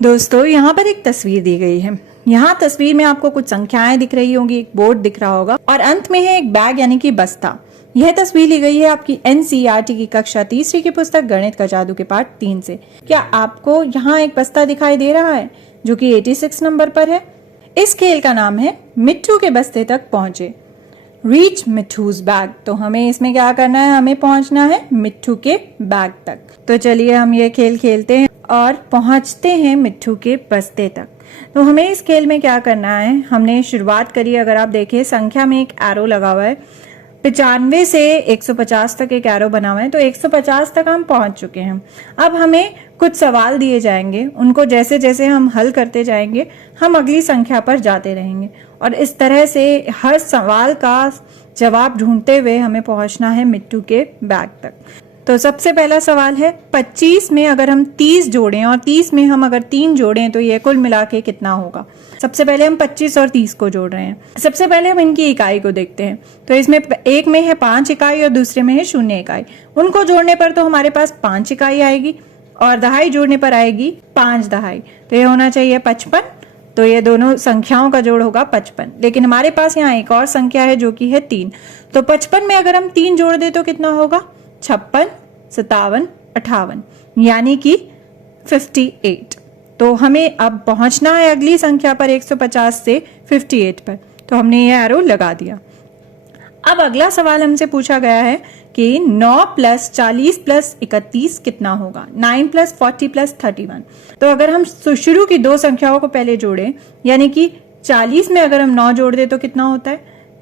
दोस्तों यहाँ पर एक तस्वीर दी गई है। यहाँ तस्वीर में आपको कुछ संख्याएं दिख रही होंगी, एक बोर्ड दिख रहा होगा और अंत में है एक बैग यानी कि बस्ता। यह तस्वीर ली गई है आपकी एनसीईआरटी की कक्षा तीसरी की पुस्तक गणित का जादू के पाठ 3 से। क्या आपको यहाँ एक बस्ता दिखाई दे रहा है जो कि 86 नंबर पर है? इस खेल का नाम है मिट्ठू के बस्ते तक पहुंचे, रीच मिट्ठूज बैग। तो हमें इसमें क्या करना है, हमें पहुंचना है मिट्ठू के बैग तक। तो चलिए हम ये खेल खेलते हैं और पहुंचते हैं मिट्ठू के बस्ते तक। तो हमें इस खेल में क्या करना है, हमने शुरुआत करी, अगर आप देखें संख्या में एक एरो लगा हुआ है, 95 से 150 तक एक एरो बना हुआ है, तो 150 तक हम पहुंच चुके हैं। अब हमें कुछ सवाल दिए जाएंगे, उनको जैसे जैसे हम हल करते जाएंगे हम अगली संख्या पर जाते रहेंगे और इस तरह से हर सवाल का जवाब ढूंढते हुए हमें पहुंचना है मिट्ठू के बैग तक। तो सबसे पहला सवाल है 25 में अगर हम 30 जोड़ें और 30 में हम अगर 3 जोड़ें तो ये कुल मिला के कितना होगा। सबसे पहले हम 25 और 30 को जोड़ रहे हैं। सबसे पहले हम इनकी इकाई को देखते हैं। तो इसमें एक में है 5 इकाई और दूसरे में है 0 इकाई। उनको जोड़ने पर तो हमारे पास 5 इकाई आएगी और दहाई जोड़ने पर आएगी 5 दहाई, तो ये होना चाहिए 55। तो ये दोनों संख्याओं का जोड़ होगा 55। लेकिन हमारे पास यहाँ एक और संख्या है जो कि है 3। तो 55 में अगर हम 3 जोड़ दे तो कितना होगा, 56, 57, 58 यानी कि 58। तो हमें अब पहुंचना है अगली संख्या पर 150 से 58 पर। तो हमने ये एरो लगा दिया। अब अगला सवाल हमसे पूछा गया है कि 9 + 40 + 31 कितना होगा, 9 + 40 + 31। तो अगर हम शुरू की दो संख्याओं को पहले जोड़ें, यानी कि 40 में अगर हम 9 जोड़ दे तो कितना होता है,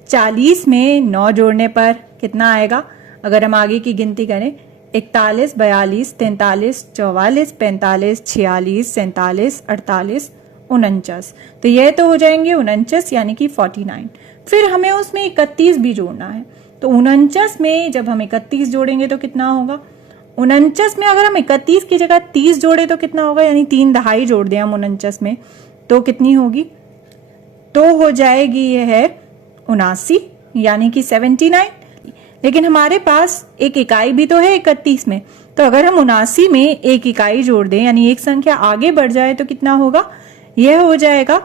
40 में 9 जोड़ने पर कितना आएगा, अगर हम आगे की गिनती करें 41, 42, 43, 44, 45, 46, 47, 48, 49। तो यह तो हो जाएंगे 49 यानी कि 49। फिर हमें उसमें 31 भी जोड़ना है। तो 49 में जब हम 31 जोड़ेंगे तो कितना होगा, 49 में अगर हम 31 की जगह 30 जोड़े तो कितना होगा, यानी 3 दहाई जोड़ दें हम 49 में तो कितनी होगी, तो हो जाएगी यह है 79 यानी कि 79। लेकिन हमारे पास एक इकाई भी तो है 31 में, तो अगर हम 79 में एक इकाई जोड़ दें यानी एक संख्या आगे बढ़ जाए तो कितना होगा, यह हो जाएगा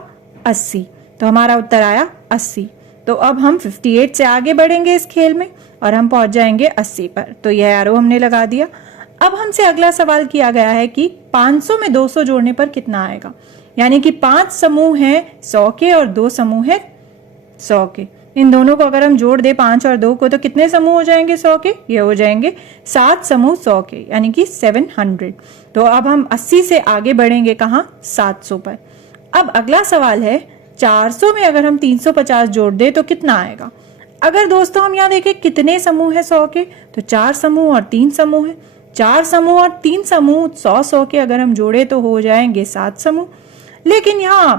80। तो हमारा उत्तर आया 80। तो अब हम 58 से आगे बढ़ेंगे इस खेल में और हम पहुंच जाएंगे 80 पर। तो यह एरो हमने लगा दिया। अब हमसे अगला सवाल किया गया है कि 500 में 200 जोड़ने पर कितना आएगा, यानी कि 5 समूह हैं 100 के और 2 समूह हैं 100 के। इन दोनों को अगर हम जोड़ दे 5 और 2 को तो कितने समूह हो जाएंगे 100 के, ये हो जाएंगे 7 समूह 100 के यानी कि 700। तो अब हम 80 से आगे बढ़ेंगे कहाँ, 700 पर। अब अगला सवाल है 400 में अगर हम 350 जोड़ दे तो कितना आएगा। अगर दोस्तों हम यहाँ देखें कितने समूह है 100 के, तो 4 समूह और 3 समूह है। 4 समूह और 3 समूह 100 के अगर हम जोड़े तो हो जाएंगे 7 समूह। लेकिन यहाँ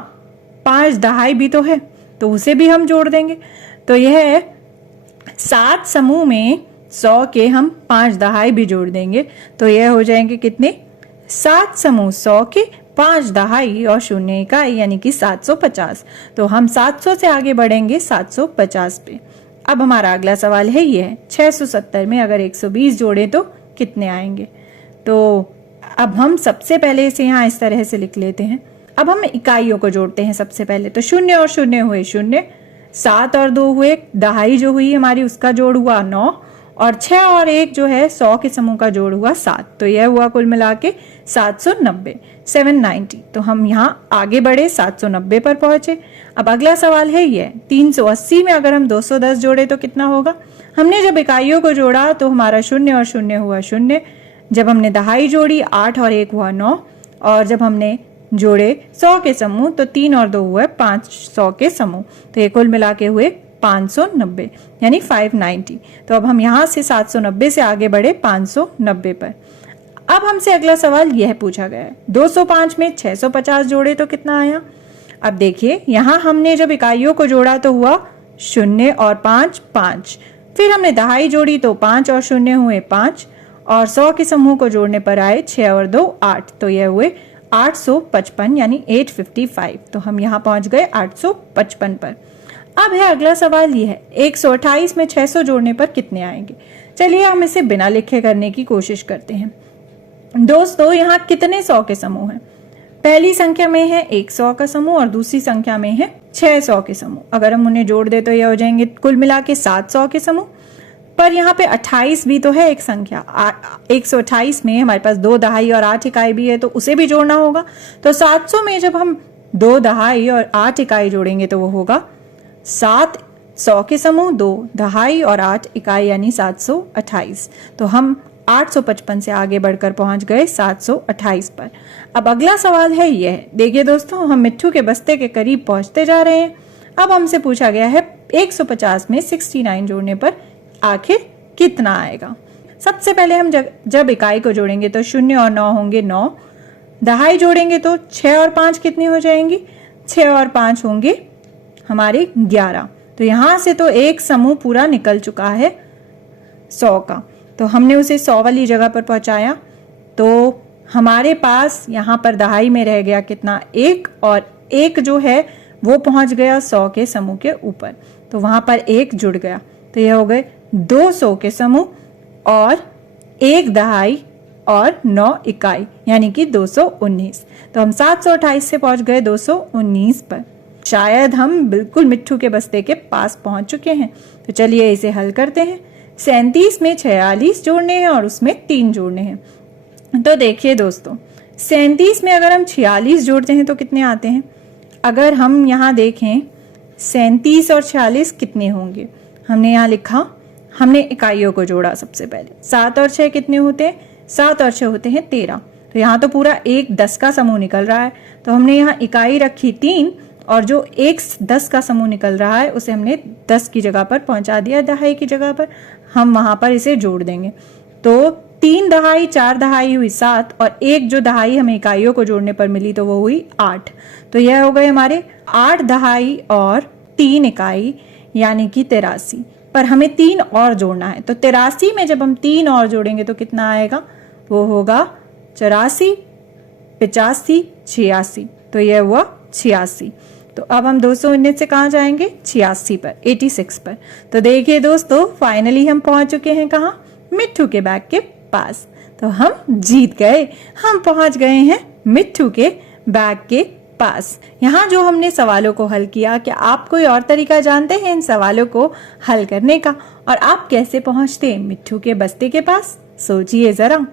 5 दहाई भी तो है तो उसे भी हम जोड़ देंगे। तो यह 7 समूह में 100 के हम 5 दहाई भी जोड़ देंगे तो यह हो जाएंगे कितने, 7 समूह 100 के, 5 दहाई और 0 इकाई यानी कि 750। तो हम 700 से आगे बढ़ेंगे 750 पे। अब हमारा अगला सवाल है ये है 670 में अगर 120 जोड़े तो कितने आएंगे। तो अब हम सबसे पहले इसे यहाँ इस तरह से लिख लेते हैं। अब हम इकाइयों को जोड़ते हैं। सबसे पहले तो 0 और 0 हुए 0, 7 और 2 हुए, दहाई जो हुई हमारी उसका जोड़ हुआ 9 और 6 और 1 जो है 100 के समूह का जोड़ हुआ 7। तो यह हुआ कुल मिला के 790, 790। तो हम यहाँ आगे बढ़े 790 पर पहुंचे। अब अगला सवाल है ये 380 में अगर हम 210 जोड़े तो कितना होगा। हमने जब इकाइयों को जोड़ा तो हमारा 0 और 0 हुआ 0, जब हमने दहाई जोड़ी 8 और 1 हुआ 9 और जब हमने जोड़े 100 के समूह तो 3 और 2 हुए 500 के समूह। तो ये कुल मिला के हुए 590 यानी 590। तो अब हम यहाँ से 790 से आगे बढ़े 590 पर। अब हमसे अगला सवाल यह पूछा गया है 205 में 650 जोड़े तो कितना आया। अब देखिए यहाँ हमने जब इकाइयों को जोड़ा तो हुआ 0 और 5 5, फिर हमने दहाई जोड़ी तो 5 और 0 हुए 5 और 100 के समूह को जोड़ने पर आए 6 और 2 8। तो यह हुए 855 यानी 855। तो हम यहाँ पहुंच गए 855 पर। अब है अगला सवाल ये है 128 में 600 जोड़ने पर कितने आएंगे। चलिए हम इसे बिना लिखे करने की कोशिश करते हैं। दोस्तों यहाँ कितने 100 के समूह हैं, पहली संख्या में है 100 का समूह और दूसरी संख्या में है 600 के समूह। अगर हम उन्हें जोड़ दे तो ये हो जाएंगे कुल मिला के 700 के समूह। पर यहाँ पे 28 भी तो है एक संख्या। 128 में हमारे पास 2 दहाई और 8 इकाई भी है, तो उसे भी जोड़ना होगा। तो 700 में जब हम 2 दहाई और 8 इकाई जोड़ेंगे तो वो होगा 700 के समूह, 2 दहाई और 8 इकाई यानी 728। तो हम 855 से आगे बढ़कर पहुंच गए 728 पर। अब अगला सवाल है यह। देखिए दोस्तों, हम मिट्ठू के बस्ते के करीब पहुंचते जा रहे हैं। अब हमसे पूछा गया है 150 में 69 जोड़ने पर आखिर कितना आएगा। सबसे पहले हम जब इकाई को जोड़ेंगे तो 0 और 9 होंगे 9। दहाई जोड़ेंगे तो 6 और 5 कितनी हो जाएंगी? 6 और 5 होंगे हमारे 11। तो यहां से तो एक समूह पूरा निकल चुका है 100 का। तो हमने उसे 100 वाली जगह पर पहुंचाया, तो हमारे पास यहाँ पर दहाई में रह गया कितना? 1, और 1 जो है वो पहुंच गया 100 के समूह के ऊपर, तो वहां पर 1 जुड़ गया। तो यह हो गए 200 के समूह और 1 दहाई और 9 इकाई यानी कि 219। तो हम 728 से पहुंच गए 219 पर। शायद हम बिल्कुल मिट्ठू के बस्ते के पास पहुंच चुके हैं। तो चलिए इसे हल करते हैं। 37 में 46 जोड़ने हैं और उसमें 3 जोड़ने हैं। तो देखिए दोस्तों, 37 में अगर हम 46 जोड़ते हैं तो कितने आते हैं? अगर हम यहाँ देखें 37 और 46 कितने होंगे, हमने यहाँ लिखा, हमने इकाइयों को जोड़ा। सबसे पहले 7 और 6 कितने होते हैं? 7 और 6 होते हैं 13। तो यहाँ तो पूरा एक 10 का समूह निकल रहा है। तो हमने यहाँ इकाई रखी 3 और जो एक 10 का समूह निकल रहा है उसे हमने 10 की जगह पर पहुंचा दिया, दहाई की जगह पर। हम वहां पर इसे जोड़ देंगे। तो 3 दहाई 4 दहाई हुई 7 और एक जो दहाई हमें इकाइयों को जोड़ने पर मिली तो वो हुई 8। तो यह हो गए हमारे 8 दहाई और 3 इकाई यानी कि 83। पर हमें 3 और जोड़ना है। तो 83 में जब हम 3 और जोड़ेंगे तो कितना आएगा? वो होगा 84, 85, 86। तो यह हुआ 86। तो अब हम 219 से कहाँ जाएंगे? 86 पर, 86 पर। तो देखिए दोस्तों, फाइनली हम पहुंच चुके हैं कहाँ? मिट्ठू के बैग के पास। तो हम जीत गए, हम पहुंच गए हैं मिट्ठू के बैग के पास। यहाँ जो हमने सवालों को हल किया, क्या आप कोई और तरीका जानते हैं इन सवालों को हल करने का? और आप कैसे पहुंचते मिट्ठू के बस्ते के पास? सोचिए जरा।